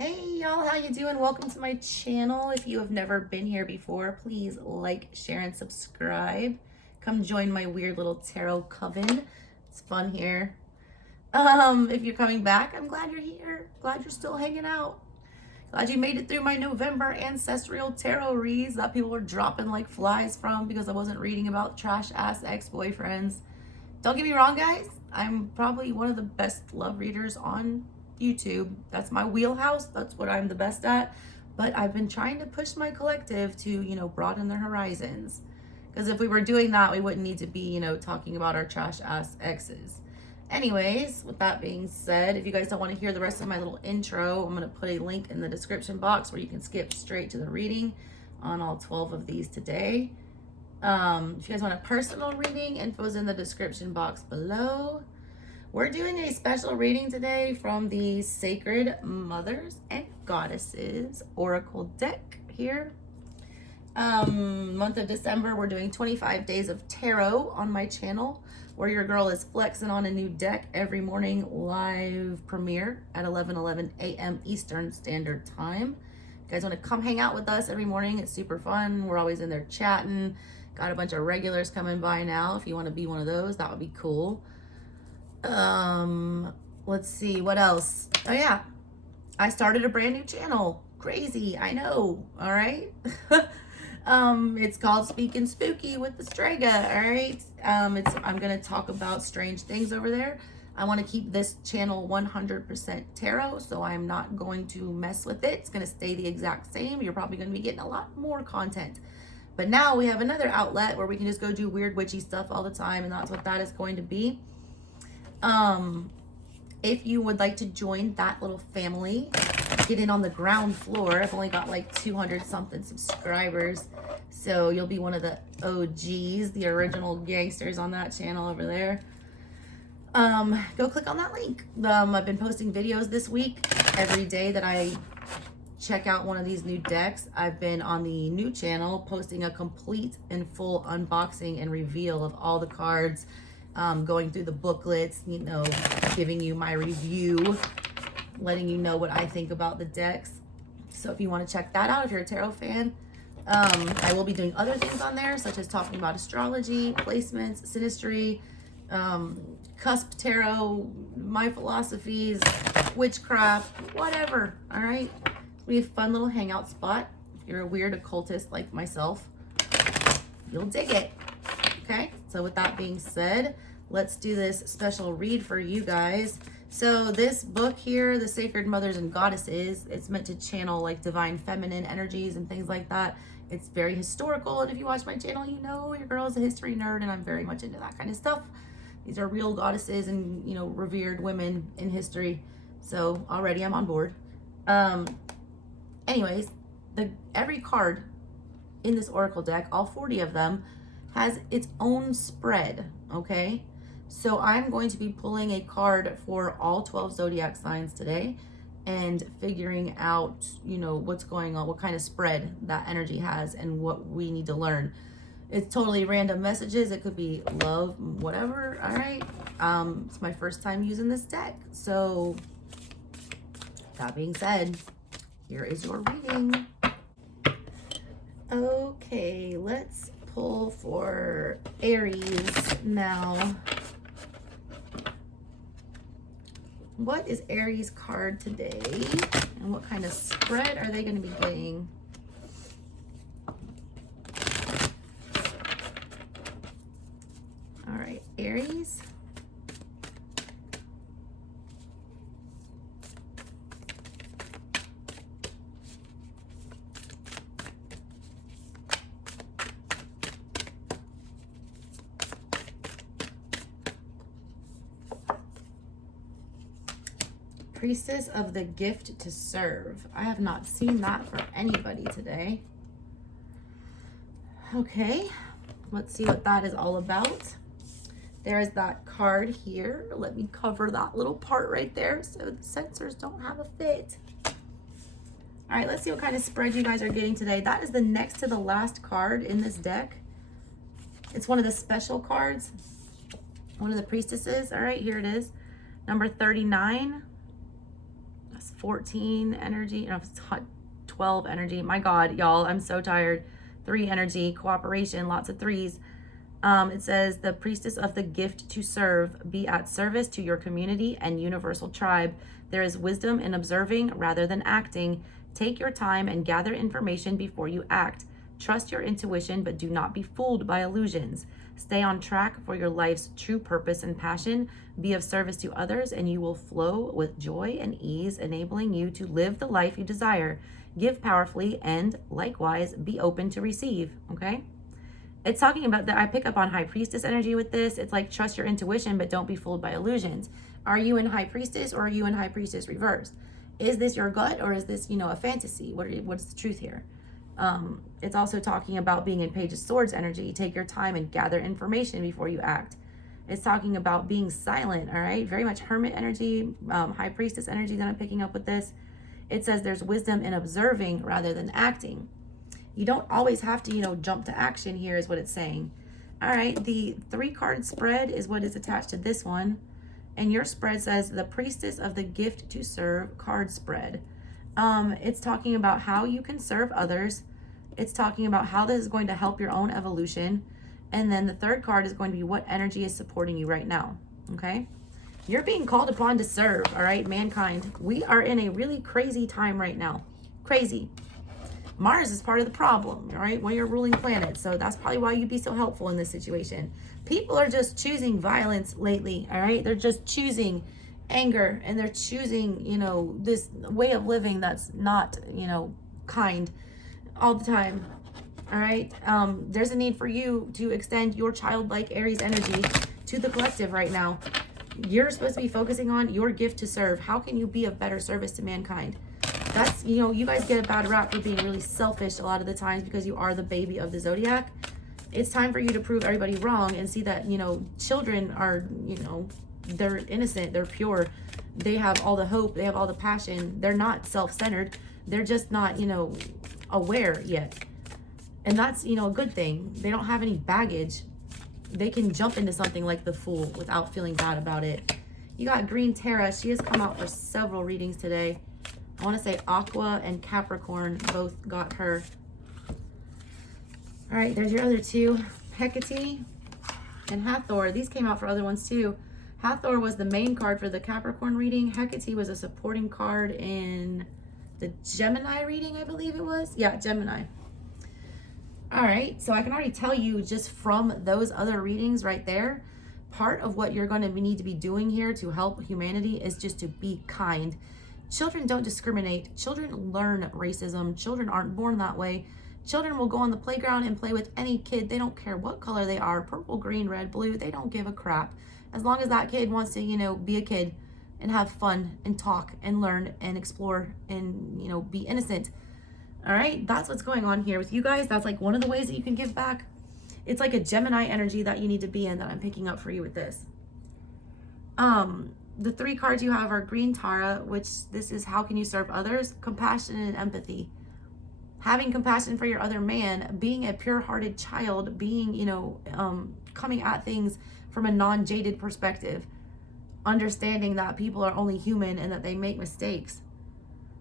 Hey y'all, how you doing? Welcome to my channel. If you have never been here before, please like, share, and subscribe. Come join my weird little tarot coven. It's fun here. If you're coming back, I'm glad you're here. Glad you're still hanging out. Glad you made it through my November ancestral tarot reads that people were dropping like flies from because I wasn't reading about trash ass ex-boyfriends. Don't get me wrong, guys. I'm probably one of the best love readers on YouTube. That's my wheelhouse. That's what I'm the best at. But I've been trying to push my collective to, broaden their horizons. Because if we were doing that, we wouldn't need to be, talking about our trash ass exes. Anyways, with that being said, if you guys don't want to hear the rest of my little intro, I'm going to put a link in the description box where you can skip straight to the reading on all 12 of these today. If you guys want a personal reading, info's in the description box below. We're doing a special reading today from the Sacred Mothers and Goddesses Oracle deck here. Month of December, we're doing 25 days of tarot on my channel, where your girl is flexing on a new deck every morning, live premiere at 11:11 a.m. Eastern Standard Time. You guys want to come hang out with us every morning? It's super fun. We're always in there chatting. Got a bunch of regulars coming by now. If you want to be one of those, that would be cool. Let's see what else. Oh yeah, I started a brand new channel. Crazy, I know. All right. It's called Speaking Spooky with the Strega. All right. I'm gonna talk about strange things over there. I want to keep this channel 100% tarot, so I'm not going to mess with it. It's gonna stay the exact same. You're probably gonna be getting a lot more content. But now we have another outlet where we can just go do weird witchy stuff all the time, and that's what that is going to be. If you would like to join that little family, get in on the ground floor. I've only got like 200 something subscribers, so you'll be one of the OGs, the original gangsters on that channel over there. Go click on that link. I've been posting videos this week. Every day that I check out one of these new decks, I've been on the new channel posting a complete and full unboxing and reveal of all the cards, going through the booklets, giving you my review, letting you know what I think about the decks. So if you want to check that out, if you're a tarot fan, I will be doing other things on there, such as talking about astrology, placements, synastry, cusp tarot, my philosophies, witchcraft, whatever. All right. We have a fun little hangout spot. If you're a weird occultist like myself, you'll dig it. Okay, so with that being said, let's do this special read for you guys. So this book here, The Sacred Mothers and Goddesses, it's meant to channel like divine feminine energies and things like that. It's very historical, and if you watch my channel, you know your girl is a history nerd, and I'm very much into that kind of stuff. These are real goddesses and, revered women in history. So already I'm on board. Anyways, every card in this oracle deck, all 40 of them, has its own spread, okay? So I'm going to be pulling a card for all 12 zodiac signs today and figuring out, what's going on, what kind of spread that energy has and what we need to learn. It's totally random messages. It could be love, whatever, all right? It's my first time using this deck. So that being said, here is your reading. Okay, let's pull for Aries now. What is Aries card today? And what kind of spread are they going to be getting? All right, Aries. Priestess of the Gift to Serve. I have not seen that for anybody today. Okay, let's see what that is all about. There is that card here. Let me cover that little part right there so the sensors don't have a fit. All right, let's see what kind of spread you guys are getting today. That is the next to the last card in this deck. It's one of the special cards, one of the priestesses. All right, here it is. Number 39. That's 14 energy. No, it's 12 energy. My God, y'all, I'm so tired. 3 energy, cooperation, lots of 3s. It says the priestess of the gift to serve, be at service to your community and universal tribe. There is wisdom in observing rather than acting. Take your time and gather information before you act. Trust your intuition, but do not be fooled by illusions. Stay on track for your life's true purpose and passion. Be of service to others, and you will flow with joy and ease, enabling you to live the life you desire. Give powerfully, and likewise, be open to receive. Okay? It's talking about that. I pick up on high priestess energy with this. It's like trust your intuition, but don't be fooled by illusions. Are you in high priestess or are you in high priestess reverse? Is this your gut or is this, a fantasy? What's the truth here? It's also talking about being in Page of Swords energy. Take your time and gather information before you act. It's talking about being silent, all right? Very much hermit energy, high priestess energy that I'm picking up with this. It says there's wisdom in observing rather than acting. You don't always have to, jump to action here is what it's saying. All right, the 3-card spread is what is attached to this one. And your spread says the priestess of the gift to serve card spread. It's talking about how you can serve others. It's talking about how this is going to help your own evolution. And then the 3rd card is going to be what energy is supporting you right now, okay? You're being called upon to serve, all right, mankind. We are in a really crazy time right now. Crazy. Mars is part of the problem, all right, one of your ruling planets. So that's probably why you'd be so helpful in this situation. People are just choosing violence lately, all right? They're just choosing anger, and they're choosing, this way of living that's not, kind all the time, all right? There's a need for you to extend your childlike Aries energy to the collective right now. You're supposed to be focusing on your gift to serve. How can you be of better service to mankind? That's, you guys get a bad rap for being really selfish a lot of the times because you are the baby of the zodiac. It's time for you to prove everybody wrong and see that, children are, they're innocent, they're pure. They have all the hope, they have all the passion. They're not self-centered. They're just not, aware yet. And that's, a good thing. They don't have any baggage. They can jump into something like the Fool without feeling bad about it. You got Green Tara. She has come out for several readings today. I want to say Aqua and Capricorn both got her. All right, there's your other 2. Hecate and Hathor. These came out for other ones too. Hathor was the main card for the Capricorn reading. Hecate was a supporting card in the Gemini reading, I believe it was. Yeah, Gemini. All right, so I can already tell you just from those other readings right there, part of what you're going to need to be doing here to help humanity is just to be kind. Children don't discriminate. Children learn racism. Children aren't born that way. Children will go on the playground and play with any kid. They don't care what color they are, purple, green, red, blue. They don't give a crap. As long as that kid wants to, be a kid and have fun and talk and learn and explore and, be innocent. All right, that's what's going on here with you guys. That's like one of the ways that you can give back. It's like a Gemini energy that you need to be in that I'm picking up for you with this. The 3 cards you have are Green Tara, which this is how can you serve others? Compassion and empathy. Having compassion for your other man, being a pure-hearted child, being, coming at things from a non-jaded perspective, understanding that people are only human and that they make mistakes.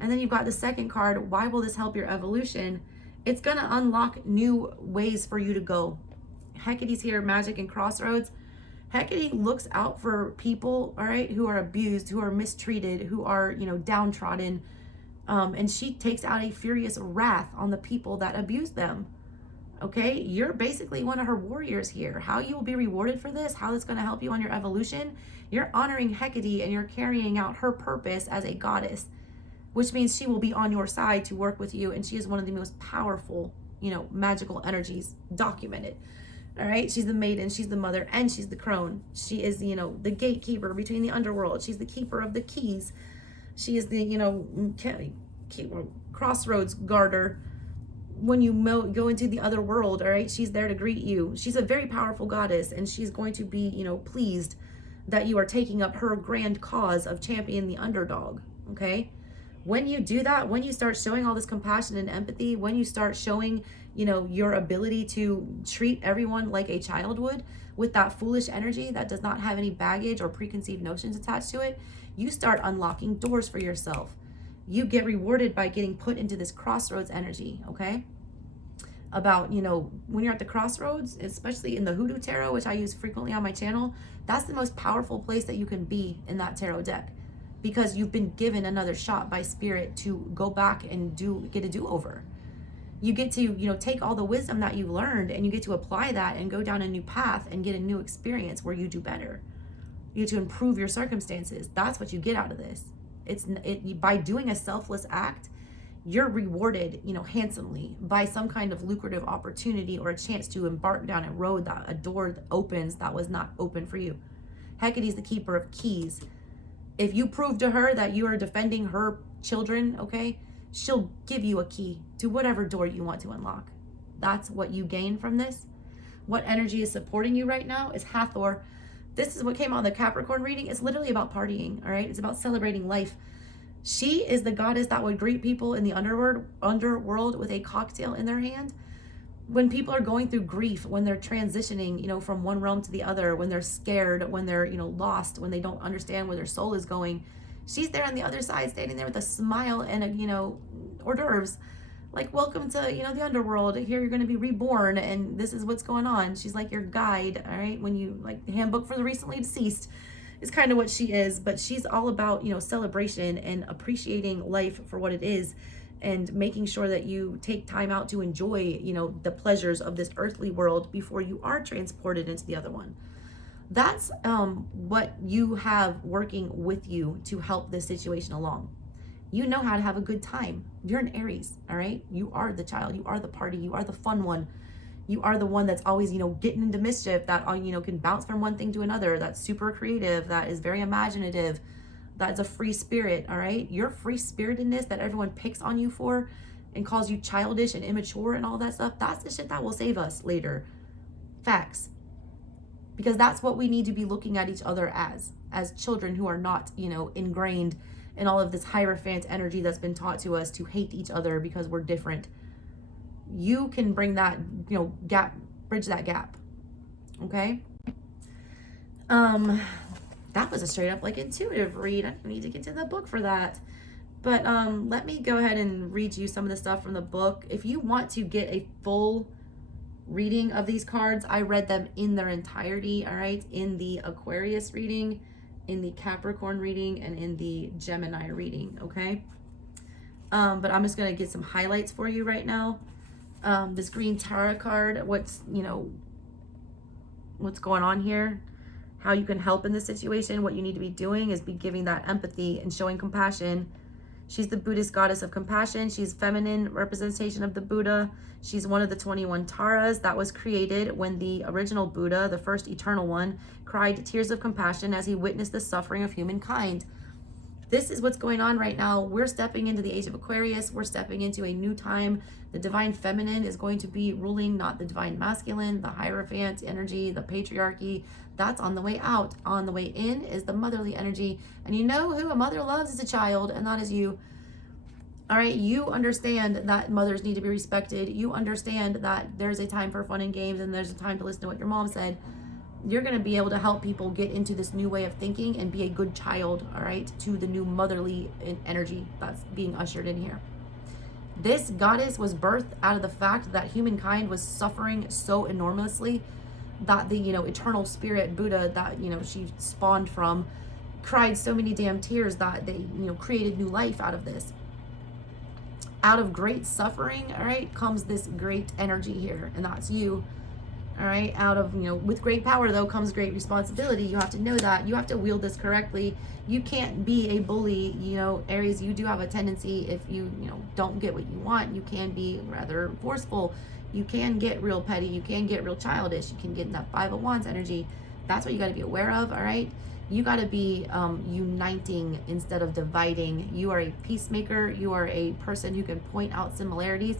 And then you've got the 2nd card, why will this help your evolution? It's going to unlock new ways for you to go. Hecate's here, magic and crossroads. Hecate looks out for people, all right, who are abused, who are mistreated, who are, downtrodden. And she takes out a furious wrath on the people that abuse them. Okay, you're basically one of her warriors here. How you will be rewarded for this, how it's going to help you on your evolution, you're honoring Hecate and you're carrying out her purpose as a goddess, which means she will be on your side to work with you. And she is one of the most powerful, magical energies documented. All right, she's the maiden, she's the mother, and she's the crone. She is, the gatekeeper between the underworld. She's the keeper of the keys. She is the, crossroads guarder. When you go into the other world, all right, she's there to greet you. She's a very powerful goddess, and she's going to be, pleased that you are taking up her grand cause of championing the underdog, okay? When you do that, when you start showing all this compassion and empathy, when you start showing, your ability to treat everyone like a child would, with that foolish energy that does not have any baggage or preconceived notions attached to it, you start unlocking doors for yourself. you get rewarded by getting put into this crossroads energy, okay? About, when you're at the crossroads, especially in the Hoodoo Tarot, which I use frequently on my channel, that's the most powerful place that you can be in that tarot deck, because you've been given another shot by spirit to go back and get a do-over. You get to, take all the wisdom that you've learned and you get to apply that and go down a new path and get a new experience where you do better. You get to improve your circumstances. That's what you get out of this. By doing a selfless act, you're rewarded, handsomely by some kind of lucrative opportunity or a chance to embark down a road, that a door that opens that was not open for you. Hecate's the keeper of keys. If you prove to her that you are defending her children, okay, she'll give you a key to whatever door you want to unlock. That's what you gain from this. What energy is supporting you right now is Hathor. This is what came on the Capricorn reading. It's literally about partying, all right? It's about celebrating life. She is the goddess that would greet people in the underworld with a cocktail in their hand. When people are going through grief, when they're transitioning, from one realm to the other, when they're scared, when they're, lost, when they don't understand where their soul is going, she's there on the other side, standing there with a smile and hors d'oeuvres. Like, welcome to, the underworld. Here you're going to be reborn, and this is what's going on. She's like your guide, all right? When you, like, the handbook for the recently deceased is kind of what she is, but she's all about, celebration and appreciating life for what it is, and making sure that you take time out to enjoy, the pleasures of this earthly world before you are transported into the other one. That's what you have working with you to help this situation along. You know how to have a good time. You're an Aries, all right? You are the child. You are the party. You are the fun one. You are the one that's always, getting into mischief, that, can bounce from one thing to another, that's super creative, that is very imaginative, that's a free spirit, all right? Your free spiritedness that everyone picks on you for and calls you childish and immature and all that stuff, that's the shit that will save us later. Facts. Because that's what we need to be looking at each other as children who are not, ingrained in all of this Hierophant energy that's been taught to us to hate each other because we're different. You can bring that, bridge that gap. Okay? That was a straight up intuitive read. I don't need to get to the book for that. But let me go ahead and read you some of the stuff from the book. If you want to get a full reading of these cards, I read them in their entirety, all right? In the Aquarius reading, in the Capricorn reading, and in the Gemini reading, okay? But I'm just gonna get some highlights for you right now. This green tarot card, what's going on here, how you can help in this situation, what you need to be doing is be giving that empathy and showing compassion. She's the Buddhist goddess of compassion. She's feminine representation of the Buddha. She's one of the 21 Taras that was created when the original Buddha, the first eternal one, cried tears of compassion as he witnessed the suffering of humankind. This is what's going on right now. We're stepping into the age of Aquarius. We're stepping into a new time. The divine feminine is going to be ruling, not the divine masculine, the Hierophant energy, the patriarchy. That's on the way out. On the way in is the motherly energy. And you know who a mother loves is a child, and that is you. All right, you understand that mothers need to be respected. You understand that there's a time for fun and games, and there's a time to listen to what your mom said. You're going to be able to help people get into this new way of thinking and be a good child, all right, to the new motherly energy that's being ushered in here. This goddess was birthed out of the fact that humankind was suffering so enormously that the, eternal spirit Buddha that, she spawned from cried so many damn tears that they, created new life out of this. Out of great suffering, all right, comes this great energy here, and that's you. All right, out of, with great power, though, comes great responsibility. You have to know that. You have to wield this correctly. You can't be a bully, Aries. You do have a tendency, if you, don't get what you want, you can be rather forceful. You can get real petty. You can get real childish. You can get in that Five of Wands energy. That's what you got to be aware of, all right? You got to be uniting instead of dividing. You are a peacemaker. You are a person who can point out similarities.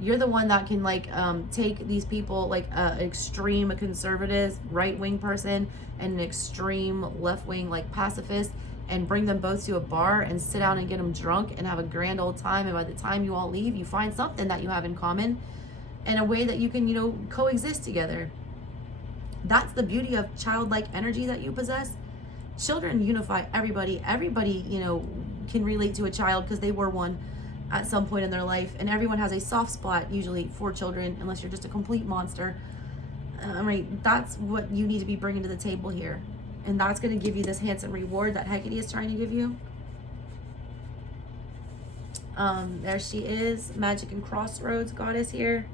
You're the one that can take these people, like an extreme conservative right-wing person and an extreme left-wing pacifist, and bring them both to a bar and sit down and get them drunk and have a grand old time. And by the time you all leave, you find something that you have in common and a way that you can, coexist together. That's the beauty of childlike energy that you possess. Children unify everybody. Everybody, can relate to a child because they were one at some point in their life. And everyone has a soft spot usually for children, unless you're just a complete monster. Right, that's what you need to be bringing to the table here. And that's going to give you this handsome reward that Hecate is trying to give you. There she is, Magic and Crossroads goddess here.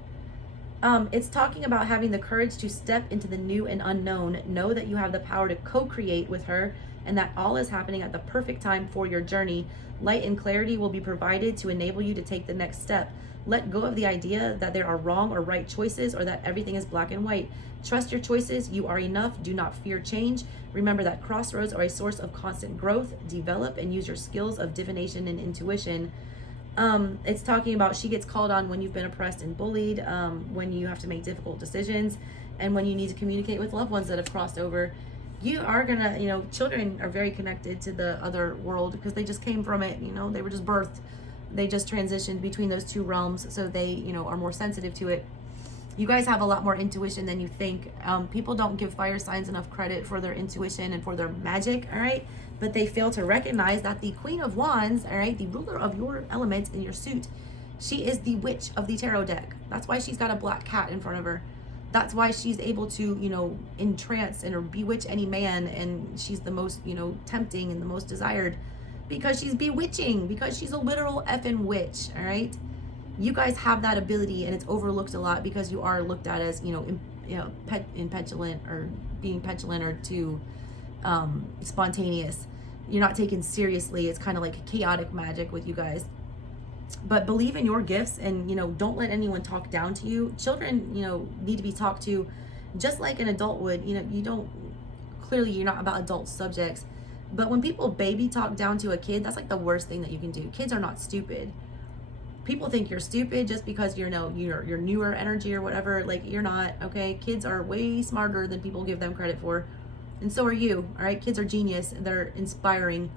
It's talking about having the courage to step into the new and unknown. Know that you have the power to co-create with her, and that all is happening at the perfect time for your journey. Light and clarity will be provided to enable you to take the next step. Let go of the idea that there are wrong or right choices, or that everything is black and white. Trust your choices. You are enough. Do not fear change. Remember that crossroads are a source of constant growth. Develop and use your skills of divination and intuition. It's talking about she gets called on when you've been oppressed and bullied, when you have to make difficult decisions, and when you need to communicate with loved ones that have crossed over. You are gonna, children are very connected to the other world because they just came from it, they were just birthed. They just transitioned between those two realms, so they, are more sensitive to it. You guys have a lot more intuition than you think. People don't give fire signs enough credit for their intuition and for their magic, all right? But they fail to recognize that the Queen of Wands, all right, the ruler of your element in your suit, she is the witch of the tarot deck. That's why she's got a black cat in front of her. That's why she's able to, entrance and or bewitch any man, and she's the most, tempting and the most desired, because she's bewitching, because she's a literal effing witch, all right? You guys have that ability, and it's overlooked a lot because you are looked at as, petulant, or being petulant, or too spontaneous. You're not taken seriously. It's kind of like chaotic magic with you guys. But believe in your gifts, and don't let anyone talk down to you. Children need to be talked to just like an adult would. You're not about adult subjects, but when people baby talk down to a kid, that's like the worst thing that you can do. Kids are not stupid. People think you're stupid just because you're newer energy or whatever. Like, you're not, okay? Kids are way smarter than people give them credit for, and so are you, all right? Kids are genius. They're inspiring.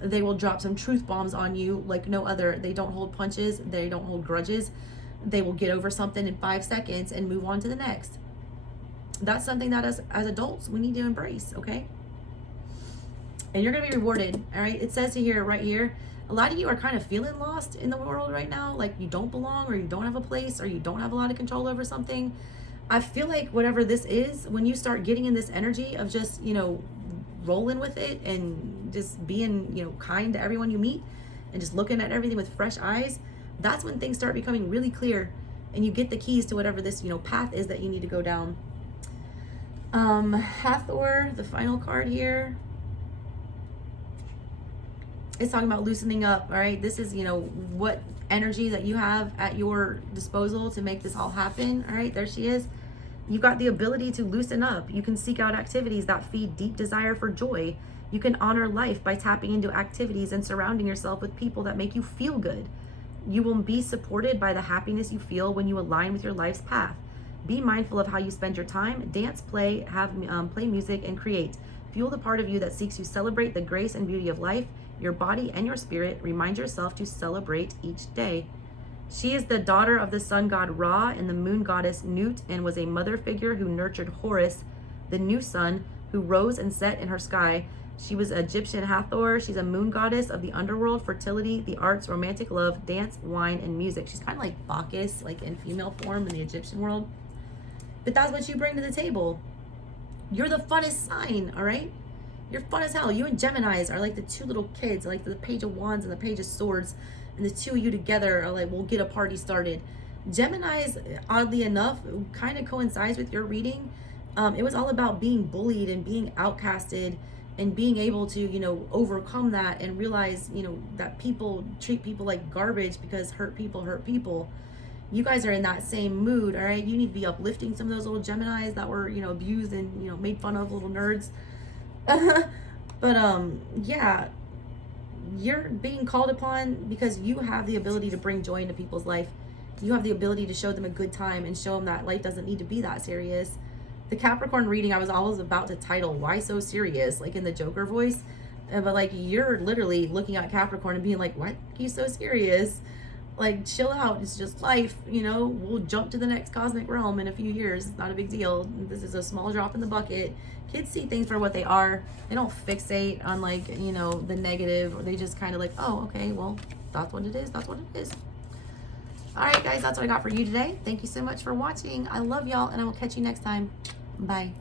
They will drop some truth bombs on you like no other. They don't hold punches. They don't hold grudges. They will get over something in 5 seconds and move on to the next. That's something that as adults, we need to embrace, okay? And you're going to be rewarded, all right? It says here, right here, a lot of you are kind of feeling lost in the world right now. Like you don't belong, or you don't have a place, or you don't have a lot of control over something. I feel like whatever this is, when you start getting in this energy of just, rolling with it and just being, kind to everyone you meet and just looking at everything with fresh eyes, that's when things start becoming really clear, and you get the keys to whatever this, path is that you need to go down. Hathor, the final card here, it's talking about loosening up, all right? This is, what energy that you have at your disposal to make this all happen, all right? There she is. You've got the ability to loosen up. You can seek out activities that feed deep desire for joy. You can honor life by tapping into activities and surrounding yourself with people that make you feel good. You will be supported by the happiness you feel when you align with your life's path. Be mindful of how you spend your time. Dance, play, play music, and create. Fuel the part of you that seeks to celebrate the grace and beauty of life. Your body and your spirit. Remind yourself to celebrate each day. She is the daughter of the sun god Ra and the moon goddess Nut, and was a mother figure who nurtured Horus, the new sun, who rose and set in her sky. She was Egyptian Hathor. She's a moon goddess of the underworld, fertility, the arts, romantic love, dance, wine, and music. She's kind of like Bacchus, like in female form in the Egyptian world. But that's what you bring to the table. You're the funnest sign, all right? You're fun as hell. You and Geminis are like the two little kids, like the Page of Wands and the Page of Swords. And the two of you together are like, we'll get a party started. Geminis, oddly enough, kind of coincides with your reading. It was all about being bullied and being outcasted, and being able to, overcome that, and realize, that people treat people like garbage because hurt people hurt people. You guys are in that same mood, all right? You need to be uplifting some of those little Geminis that were, abused and, made fun of, little nerds. But, yeah. You're being called upon because you have the ability to bring joy into people's life. You have the ability to show them a good time and show them that life doesn't need to be that serious. The Capricorn reading, I was always about to title "Why So Serious?" like in the Joker voice, but like you're literally looking at Capricorn and being like, "Why are you so serious?" Like, chill out. It's just life, you know. We'll jump to the next cosmic realm in a few years. It's not a big deal. This is a small drop in the bucket. Kids see things for what they are. They don't fixate on, like, you know, the negative. Or they just kind of like, oh, okay, well, that's what it is. That's what it is. All right, guys, that's what I got for you today. Thank you so much for watching. I love y'all, and I will catch you next time. Bye.